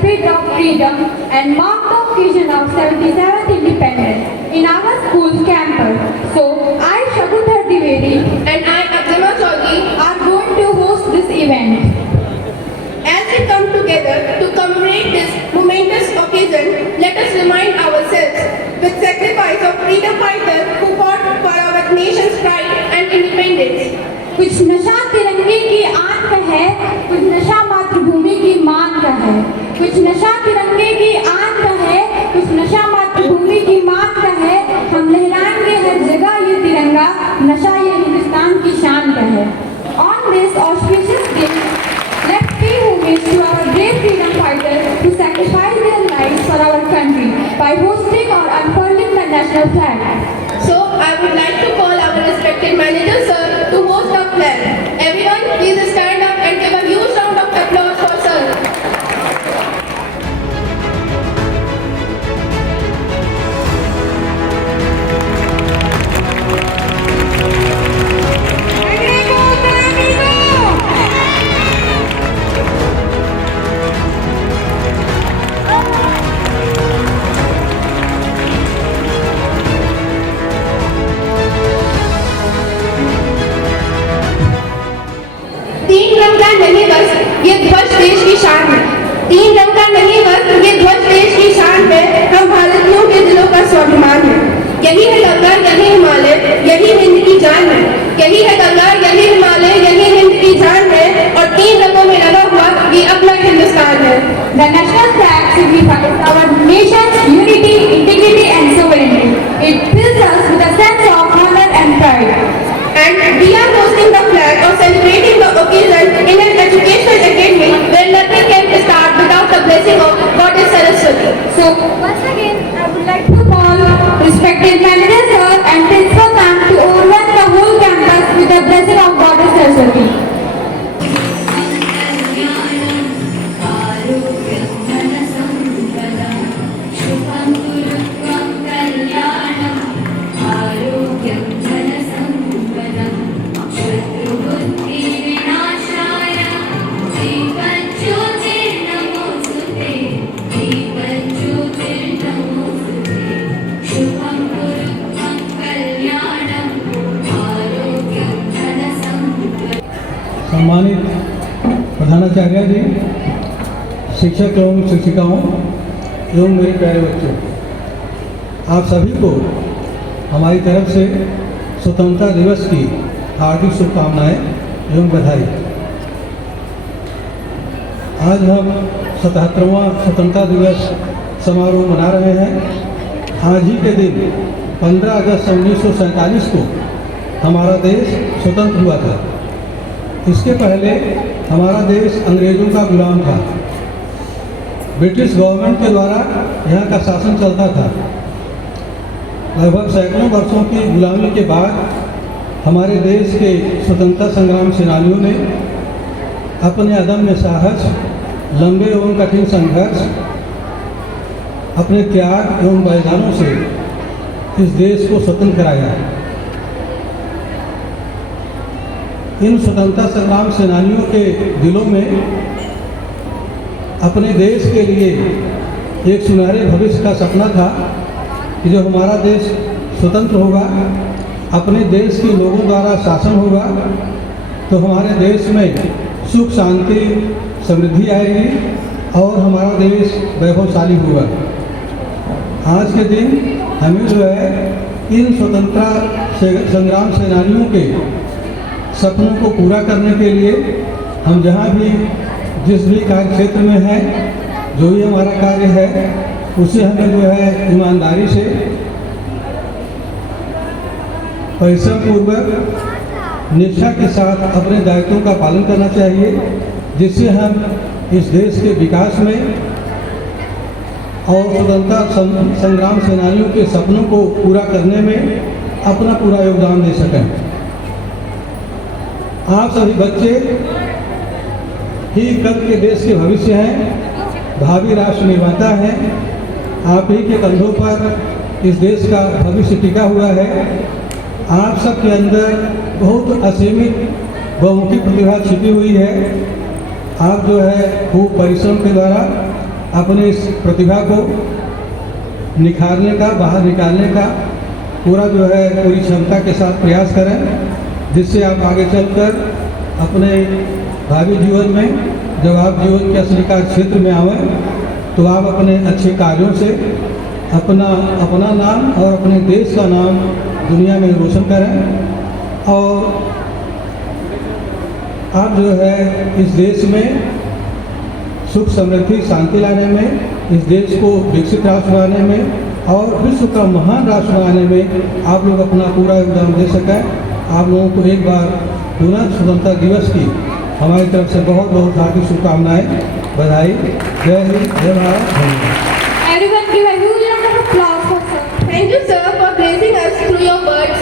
spirit of freedom and mark the occasion of 77th independence in our school campus. So, I, Shakuntala Dwivedi, and I, Abdullah Chaudhary, are going to host this event. as we come together to commemorate this momentous occasion, let us remind ourselves with sacrifice of freedom fighters who fought for our nation's pride and independence. कुछ नशा तिरंगे की आन का है, कुछ नशा मातृभूमि की मान का है। कुछ नशा तिरंगे की आन का है, कुछ नशा मातृभूमि की मान का है। हम लहराएंगे हर जगह ये तिरंगा, नशा ये हिंदुस्तान की शान का है। On this auspicious day, let's pay homage to our brave freedom fighters who sacrificed their lives for our country by hosting or unfurling the national flag. So, I would like to call our respected manager, sir, to host the flag. Everyone, please stand up and give a huge round of applause for sir. तीन रंग का नहीं बस ये ध्वज देश की शान है। तीन रंग का नहीं बस ये ध्वज देश की शान है। हम भारतीयों के दिलों का स्वाभिमान है। यही है गंगा, यही हिमालय, यही हिंद की जान है। यही है गंगा, यही हिमालय, यही हिंद की जान है। और तीन रंगों में लगा हुआ ये अपना हिंदुस्तान है। The national flag signifies our nation's unity, integrity and sovereignty. It fills us with a sense of honor and pride. And we are hosting the flag or celebrating the occasion in an educational academy where nothing can start without the blessing of Goddess Saraswati. So, once again, I would like to call respected manager sir and principal ma'am to overrun the whole campus with the blessing of Goddess Saraswati. सम्मानित प्रधानाचार्य जी, शिक्षक एवं शिक्षिकाओं एवं मेरे प्यारे बच्चों, आप सभी को हमारी तरफ से स्वतंत्रता दिवस की हार्दिक शुभकामनाएं एवं बधाई। आज हम 77वां स्वतंत्रता दिवस समारोह मना रहे हैं। आज ही के दिन 15 अगस्त 1947 को हमारा देश स्वतंत्र हुआ था। इसके पहले हमारा देश अंग्रेज़ों का गुलाम था। ब्रिटिश गवर्नमेंट के द्वारा यहाँ का शासन चलता था। लगभग सैकड़ों वर्षों की गुलामी के बाद हमारे देश के स्वतंत्रता संग्राम सेनानियों ने अपने अदम्य साहस, लंबे एवं कठिन संघर्ष, अपने त्याग एवं बलिदानों से इस देश को स्वतंत्र कराया। इन स्वतंत्रता संग्राम सेनानियों के दिलों में अपने देश के लिए एक सुनहरे भविष्य का सपना था कि जब हमारा देश स्वतंत्र होगा, अपने देश के लोगों द्वारा शासन होगा, तो हमारे देश में सुख, शांति, समृद्धि आएगी और हमारा देश वैभवशाली होगा। आज के दिन हमें जो है इन स्वतंत्रता संग्राम सेनानियों के सपनों को पूरा करने के लिए हम जहाँ भी जिस भी कार्य क्षेत्र में हैं, जो भी हमारा कार्य है, उसे हमें जो है ईमानदारी से, परिश्रम पूर्वक, निष्ठा के साथ अपने दायित्वों का पालन करना चाहिए, जिससे हम इस देश के विकास में और स्वतंत्रता संग्राम सेनानियों के सपनों को पूरा करने में अपना पूरा योगदान दे सकें। आप सभी बच्चे ही कल के देश के भविष्य हैं, भावी राष्ट्र निर्माता हैं। आप ही के कंधों पर इस देश का भविष्य टिका हुआ है। आप सबके अंदर बहुत असीमित बहुमुखी प्रतिभा छिपी हुई है। आप जो है खूब परिश्रम के द्वारा अपनी इस प्रतिभा को निखारने का, बाहर निकालने का पूरा जो है पूरी क्षमता के साथ प्रयास करें, जिससे आप आगे चलकर अपने भावी जीवन में जब आप जीवन के असली कार्य क्षेत्र में आवें तो आप अपने अच्छे कार्यों से अपना नाम और अपने देश का नाम दुनिया में रोशन करें और आप जो है इस देश में सुख समृद्धि शांति लाने में, इस देश को विकसित राष्ट्र बनाने में और विश्व का महान राष्ट्र बनाने में आप लोग अपना पूरा योगदान दे सकें। आप लोगों को एक बार पुनः स्वतंत्रता दिवस की हमारी तरफ से बहुत बहुत हार्दिक शुभकामनाएं, बधाई। जय हिंद, जय भारत, धन्यवाद। Everyone give a huge round of applause for sir. Thank you, sir, for gracing us through your words.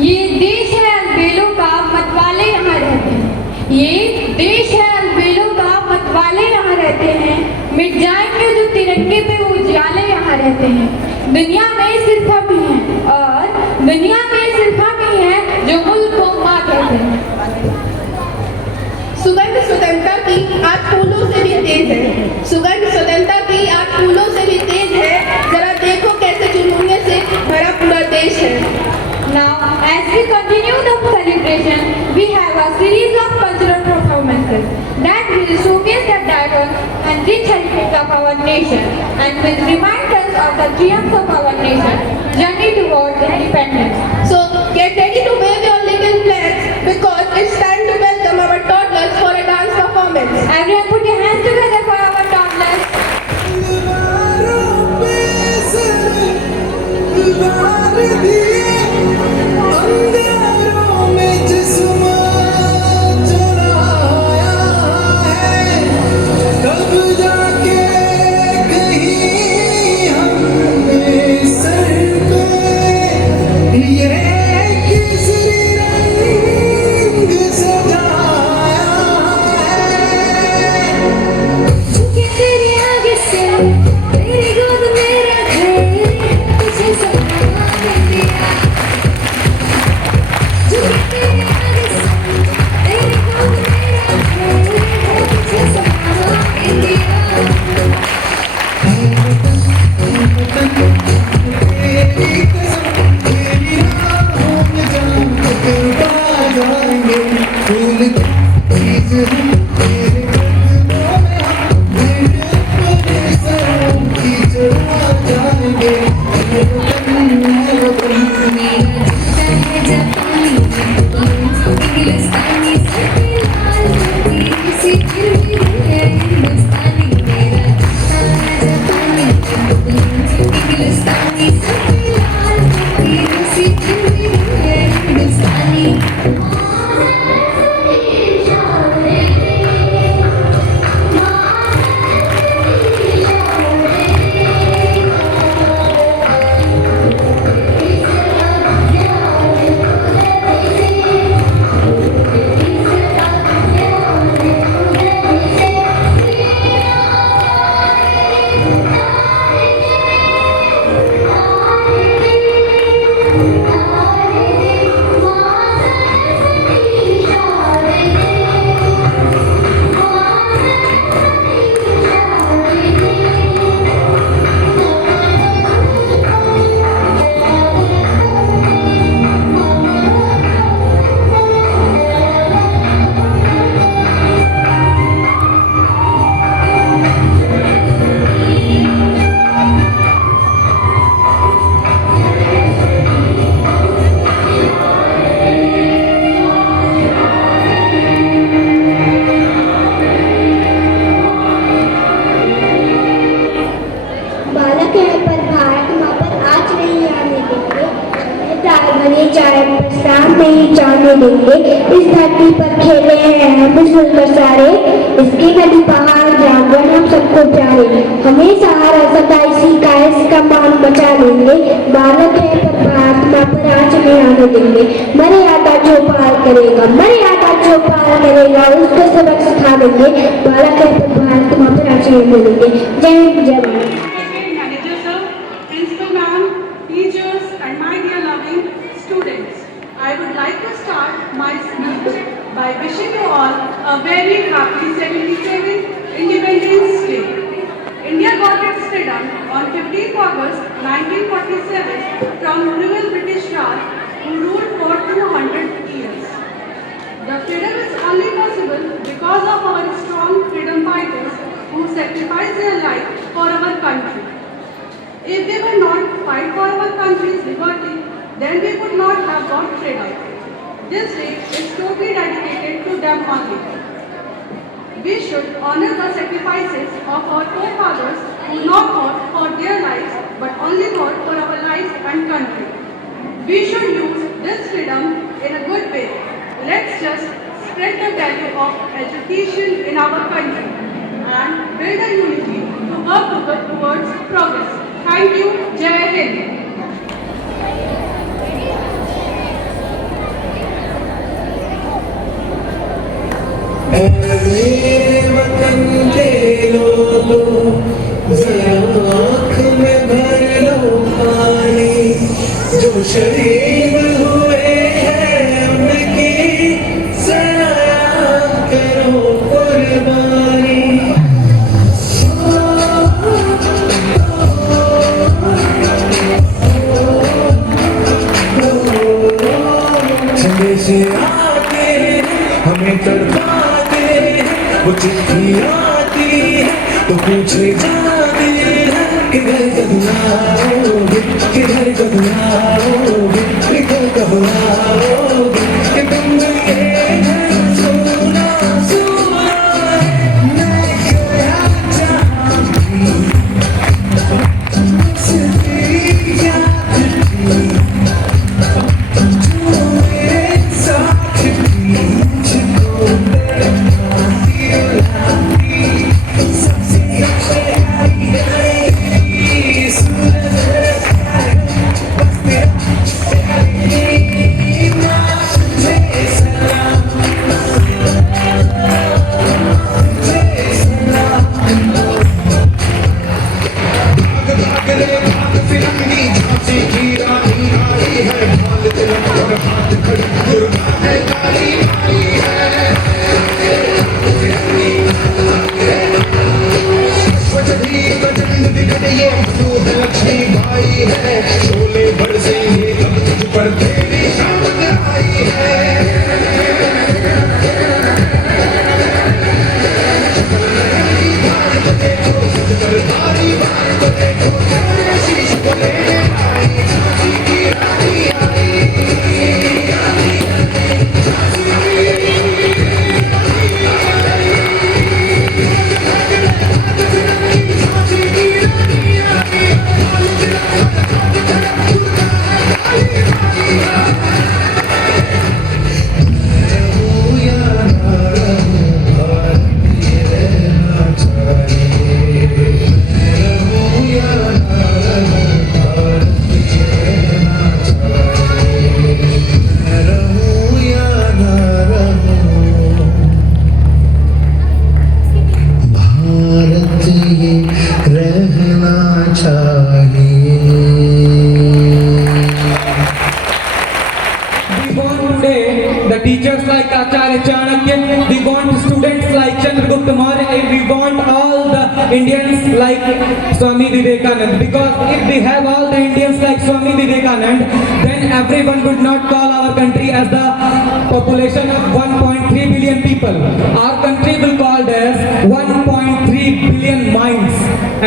ये देश है अलबेलों का, मतवाले यहाँ रहते हैं। ये देश है अलबेलों का, मतवाले यहाँ रहते हैं। मिट जाएंगे जो तिरंगे पे वो उजाले यहाँ रहते हैं। दुनिया में सिर्फ हम ही हैं और दुनिया में सिर्फ हम ही हैं जो मुल्क को माँ कहते हैं। सुगंध स्वतंत्रता की आज फूलों से भी तेज है। सुगंध स्वतंत्रता की आज फूलों से भी तेज है। जरा देखो कैसे जुनून से भरा पूरा देश है। Now, as we continue the celebration, we have a series of cultural performances that will showcase the diverse and rich heritage of our nation and will remind us of the triumphs of our nation, journey towards independence. So get ready to wave your little flags because it's time to welcome our toddlers for a dance performance. Everyone put your hands together for our toddlers. देंगे। इस धरती पर खेले हैं हम मिलकर सारे, इसके नदी पहाड़ जानवर हम सबको प्यारे। हमें सहारा सदा इसी का, इसका मान बचा लेंगे। बालक है पर भारत माँ पर आज में आने देंगे। मर्यादा जो पार करेगा, मर्यादा जो पार करेगा उसको सबक सिखा देंगे। बालक है पर भारत माँ पर आज में देंगे। जय हिंद, जय Bharat. I would like to start my speech by wishing you all a very happy 77th Independence Day. sacrifice their life for our country. If they were not fight for our country's liberty, then we would not have got freedom. This day is totally dedicated to them only. We should honor the sacrifices of our forefathers who not fought for their lives but only fought for our lives and country. We should use this freedom in a good way. Let's just spread the value of education in our country and build a unity to work towards progress. Thank you. Jai Hind. मेरे वतन के लोगों जरा आँख में भर लो पानी, जो शहीद हुए हैं उनकी जरा करो कुर्बानी। चले से आगे हमें तड़पाते, वो चिट्ठी आती है तो पूछे जाते हैं किधर कब आओगे, किधर कब आओगे, किधर कब आओगे, कि तुम ये सोना सोना है मैं गया चाहती सिर्फ याद थी जो मेरे साथ थी, मुझको तड़पाती रुलाती सबसे प्यारी है सूरज बस तेरा प्यारी माँ तुझे सलाम, तुझे सलाम। भाग भाग रे भाग फिरंगी झांसी की रानी आई है, भाग तिलक और हाथ खड़ी दुर्गा है काली आई है। स्वजधी प्रचंड विकट ये मनु है लक्ष्मी भाई है, शोले बरसेंगे तब तुझ पर तेरी शामत आई है। भारत देखो तुझ पर भारी भारत देखो तेरे शीश को लेने आई झांसी की रानी आई। भारत ये रहना चाहिए। We want today the teachers like Acharya Chanakya, we want students like Chandragupta Maurya, and we want all the Indians like Swami Vivekanand. Because if we have all the Indians like Swami Vivekanand, then everyone would not call our country as the population of 1.3 billion people. Our country will called as 1.3 billion minds,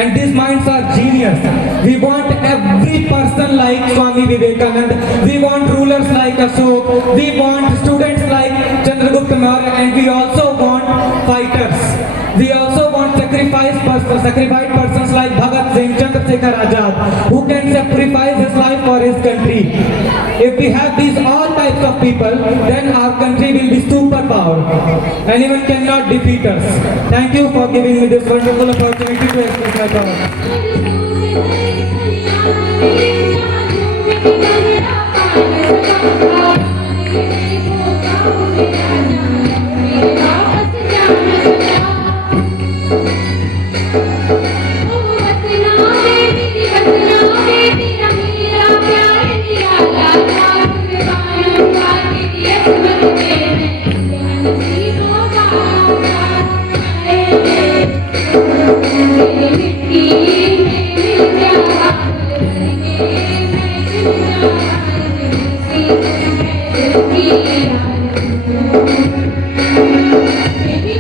and these minds are genius. We want every person like Swami Vivekanand. We want rulers like Ashok. We want students like Chandragupta Maurya, and we also want fighters. We also want sacrificed persons like Bhagat Singh, Chandrasekhar Azad, who can sacrifice his life for his country. If we have these all types of people, then our country will be superpower. Anyone cannot defeat us. Thank you for giving me this wonderful opportunity to express my thoughts. Baby,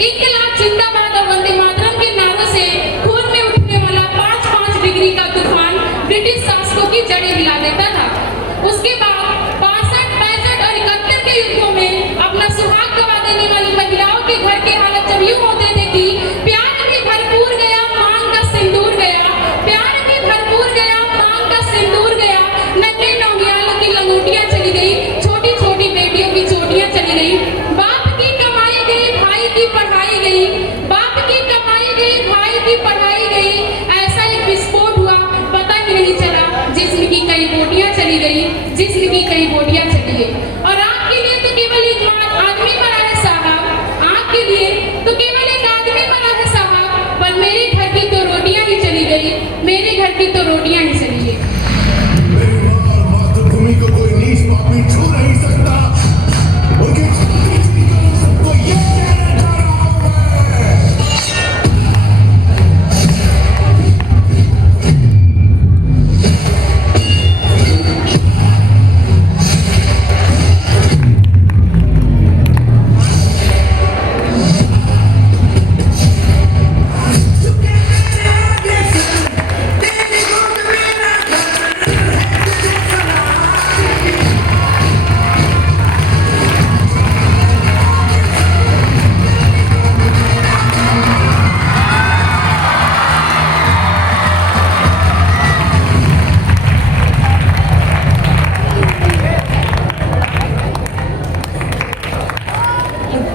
इनकलाब जिंदाबाद और वंदे मातरम के नारों से खून में उठने वाला 5-5 डिग्री का तूफान ब्रिटिश शासकों की जड़ें हिला देता था। उसके बाद 62, 65 और 71 के युद्धों में अपना सुहाग गवा देने वाली महिलाओं के घर के हालत जब यूं होते थे कि प्यार भी भरपूर गया, मांग का सिंदूर गया, प्यार भी भरपूर गया, मांग का सिंदूर गया, नन्हे नौनियालों की लंगोटियां चली गई, छोटी छोटी बेटियों की चोटियां चली गई, बाप की कमाई गई, भाई की पढ़ाई गई, बाप की कमाई गई, भाई की पढ़ाई गई, ऐसा एक विस्फोट हुआ, पता ही नहीं चला, जिस्म की कई बोटियां चली गई, जिस्म की कई बोटियां चली गई। और आपके लिए तो केवल एक आदमी मरा है साहब, आपके लिए तो केवल एक आदमी मरा है साहब, पर मेरे घर की तो रोटियां ही चली गई, मेरे घर की तो रोटियां ही चली गई। मेरी माँ और मातृभूमि को कोई नीच पापी छू नहीं सकता। उनकी छाती चीरकर सबको ये कहना चाह रहा हूं मैं।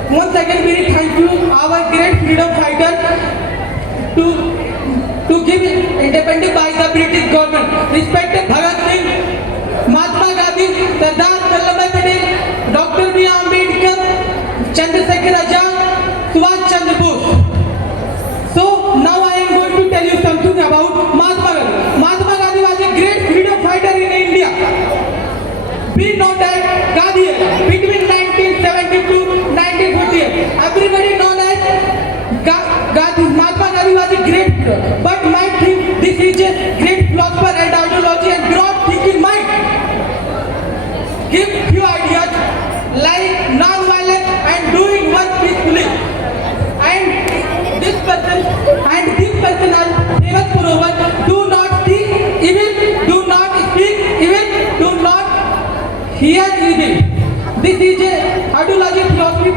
Once again, we thank you, our great freedom fighter, to give independence by the British government. Respected Bhagat Singh, Mahatma Gandhi, Sardar Vallabhbhai Patel, Dr. B. Ambedkar, Chandrasekhar Azad, Subhash Chandra Bose. So now I am going to tell you something about Mahatma Gandhi. Mahatma Gandhi was a great freedom fighter in India. We know that Gandhi between 1970 to 1948. Everybody known as Gandhi. Mahatma Gandhi was a great, but might think this is a great philosopher and ideology and broad thinking mind. Give few ideas like non-violence and doing work peacefully. And this person are famous for over. Do not see evil, do not speak evil, do not hear evil. This is a ideology philosophy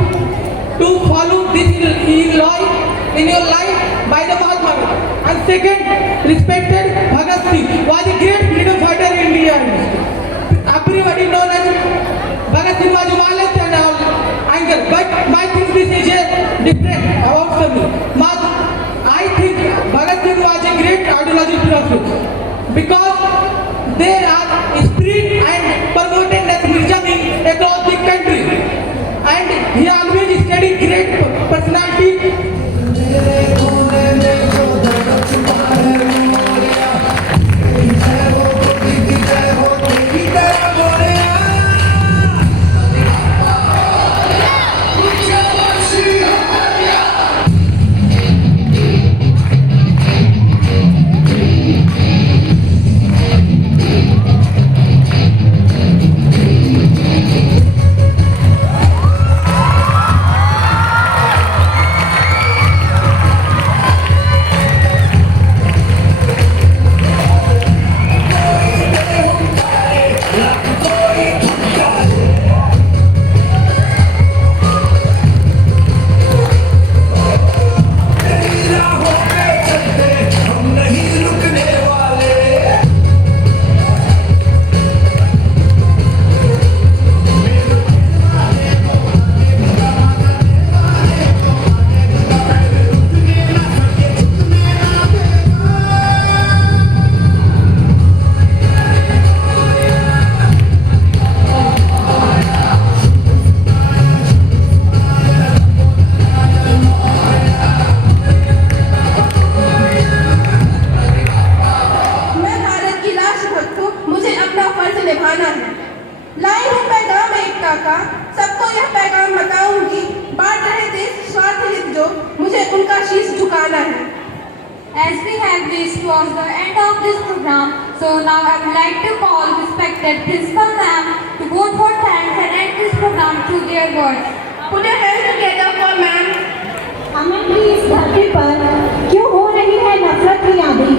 to follow this in your life by the Mahatma Gandhi. And second, respected Bhagat Singh was a great freedom fighter in India. Everybody known as Bhagat Singh was violent and anger, but my think this is a different about something. I think Bhagat Singh was a great ideology philosophy because there are spirit and promoted nationalism across the country, and he always studied great personality. As we have reached towards the end of this program, so now I would like to call respected Principal Ma'am to vote for thanks and end this program through their words. Put your hands together for Ma'am. अमन की इस धरती पर क्यों हो रही है नफरत की आंधी?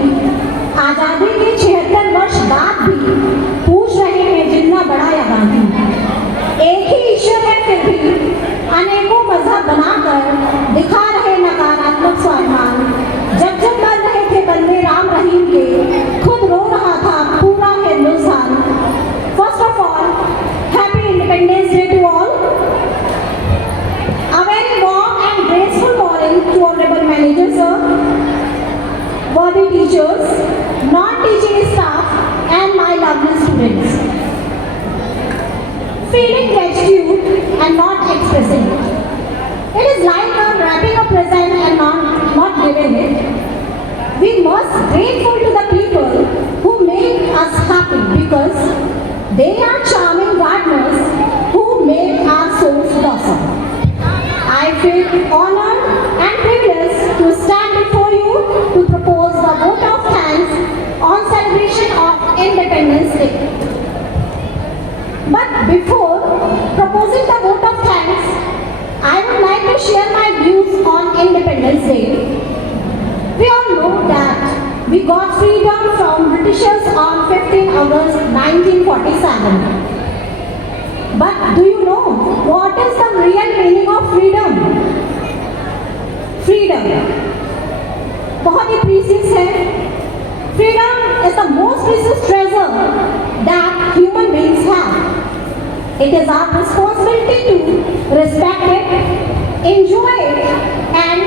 आजादी के 76 वर्ष बाद भी पूछ रहे हैं जिन्ना बड़ा या गांधी। एक ही ईश्वर है फिर भी अनेकों मजहब बनाकर दिखा रहे नकारात्मक स्वाभिमान। जब जब मर रहे थे बंदे राम रहीम के, खुद रो रहा था पूरा Hindustan. First of all, happy Independence Day to all. A very warm and graceful morning to honorable manager sir, worthy teachers, non-teaching staff and my lovely students. Feeling gratitude and not expressing it. It is like wrapping a present and not giving it. We must grateful to the people who make us happy because they are charming gardeners who make our souls blossom. I feel honored and privileged to stand before you to propose the vote of thanks on celebration of Independence Day. But before proposing the vote of thanks, I would like to share my views on Independence Day. We all know that we got freedom from Britishers on 15 August 1947. But do you know what is the real meaning of freedom? Freedom बहुत ही precious है. Freedom is the most precious treasure that human beings have. It is our responsibility to respect it, enjoy it, and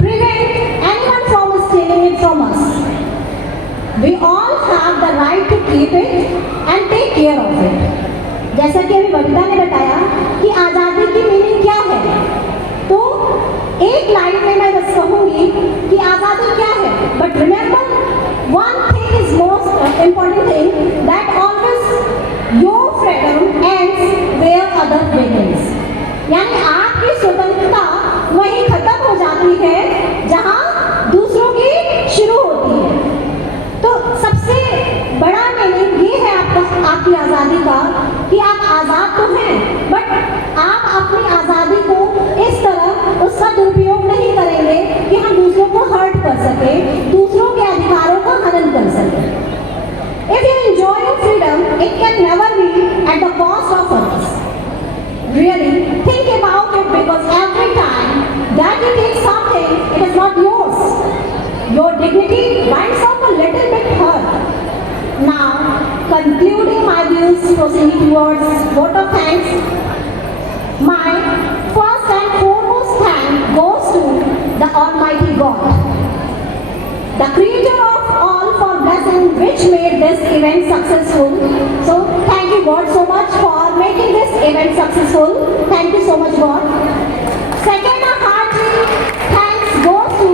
prevent anyone from stealing it from us. We all have the right to keep it and take care of it. जैसा कि अभी वनिता ने बताया कि आज़ादी की meaning क्या है, तो एक लाइन में मैं बस कहूँगी कि आज़ादी क्या है. But remember one thing is most important thing that always your freedom ends where other begins. यानी आपकी स्वतंत्रता वहीं खत्म हो जाती है जहाँ दूसरों की शुरू होती है. तो सबसे बड़ा मीनिंग ये है आपकी आज़ादी का कि आप आज़ाद तो हैं, बट आप अपनी आज़ादी को इस तरह उसका दुरुपयोग नहीं करेंगे कि हम दूसरों को हर्ट कर सकें, दूसरों के अधिकारों का हनन कर सकें. If you enjoy your freedom, it can never be at the cost of others. Really, think about it because every time that you take something, it is not yours. Your dignity winds up a little bit hurt. Now, concluding my views, proceeding towards vote of thanks, my first and foremost thank goes to the Almighty God, the Creator of all, for blessing which made this event successful. So, thank you God so much for making this event successful. Thank you so much God. Second, a hearty thanks goes to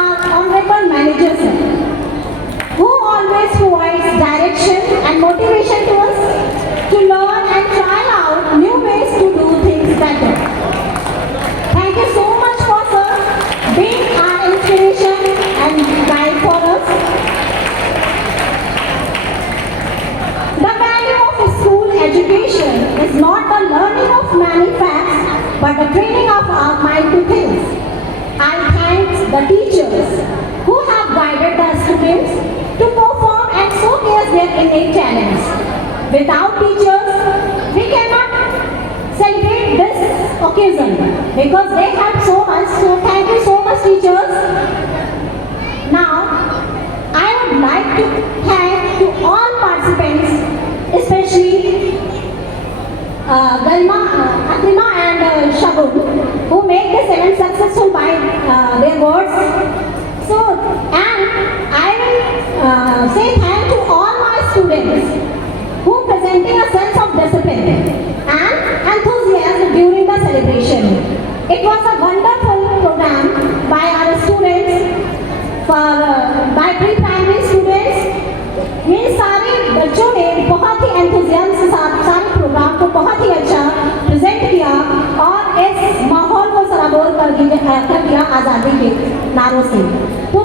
our honorable manager sir, who always provides direction and motivation to us to learn and try out new ways to do things better. Thank you so much for sir being our inspiration and guide for us. The value of school education is not the learning of many facts, but the training of our mind to things. I thank the teachers who have guided the students to perform and showcase their innate talents. Without teachers, we cannot celebrate this occasion because they help so much. So thank you so much teachers. Now, I would like to thank to all participants, especially Galma, Atima and Shagun, who made this event successful by their words. So, and I will say thank to all my students who presenting a sense of discipline and enthusiasm during the celebration. It was a wonderful program by our students, by pre-primary students. ये सारे बच्चों ने बहुत ही enthusiasm के साथ सारे programme को बहुत ही अच्छा प्रेजेंट किया और इस माहौल को सराबोर कर दिया आज़ादी के नारों से. तो